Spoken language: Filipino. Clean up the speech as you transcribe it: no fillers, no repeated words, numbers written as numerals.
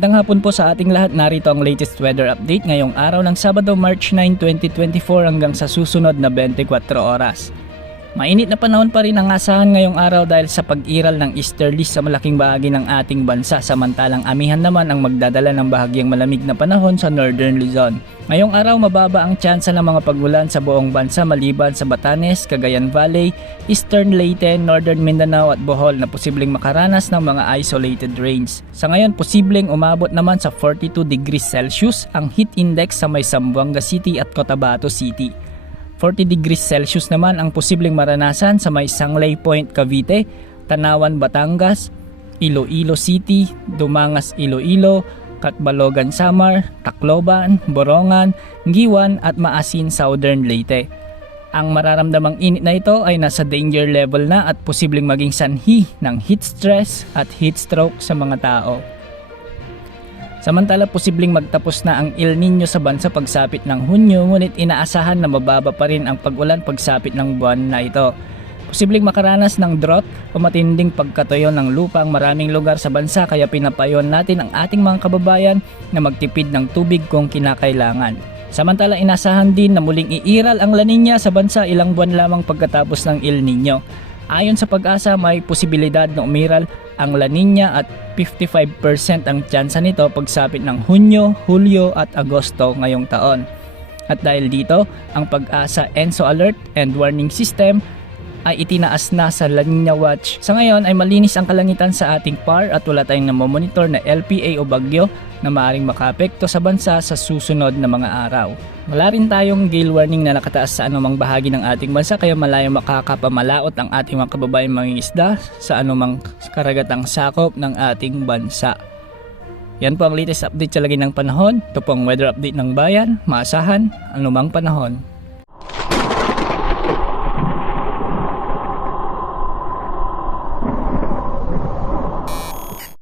Magandang hapon po sa ating lahat. Narito ang latest weather update ngayong araw ng Sabado, March 9, 2024 hanggang sa susunod na 24 oras. Mainit na panahon pa rin ang asahan ngayong araw dahil sa pag-iral ng easterlies sa malaking bahagi ng ating bansa, samantalang amihan naman ang magdadala ng bahagyang malamig na panahon sa Northern Luzon. Ngayong araw mababa ang tsansa ng mga pagulan sa buong bansa maliban sa Batanes, Cagayan Valley, Eastern Leyte, Northern Mindanao at Bohol na posibleng makaranas ng mga isolated rains. Sa ngayon posibleng umabot naman sa 42 degrees Celsius ang heat index sa may Zamboanga City at Cotabato City. 40 degrees Celsius naman ang posibleng maranasan sa may Sanglay Point, Cavite, Tanawan, Batangas, Iloilo City, Dumangas, Iloilo, Catbalogan, Samar, Tacloban, Borongan, Ngiwan at Maasin, Southern Leyte. Ang mararamdamang init na ito ay nasa danger level na at posibleng maging sanhi ng heat stress at heat stroke sa mga tao. Samantala posibleng magtapos na ang El Nino sa bansa pagsapit ng Hunyo, ngunit inaasahan na mababa pa rin ang pag-ulan pagsapit ng buwan na ito. Posibleng makaranas ng drought o matinding pagkatuyo ng lupa ang maraming lugar sa bansa, kaya pinapayon natin ang ating mga kababayan na magtipid ng tubig kung kinakailangan. Samantala inasahan din na muling iiral ang La Nina sa bansa ilang buwan lamang pagkatapos ng El Nino. Ayon sa Pag-asa, may posibilidad na umiral ang La Nina at 55% ang tsansa nito pagsapit ng Hunyo, Hulyo at Agosto ngayong taon. At dahil dito, ang Pag-asa ENSO Alert and Warning System ay itinaas na sa La Nina Watch. Sa ngayon ay malinis ang kalangitan sa ating PAR at wala tayong namomonitor na LPA o bagyo na maaaring makaapekto sa bansa sa susunod na mga araw. Wala rin tayong gale warning na nakataas sa anumang bahagi ng ating bansa, kaya malayong makakapamalaot ang ating mga kababayang mangingisda sa anumang karagatang sakop ng ating bansa. Yan po ang latest update sa lagay ng panahon. Ito po ang weather update ng bayan. Maasahan anumang panahon.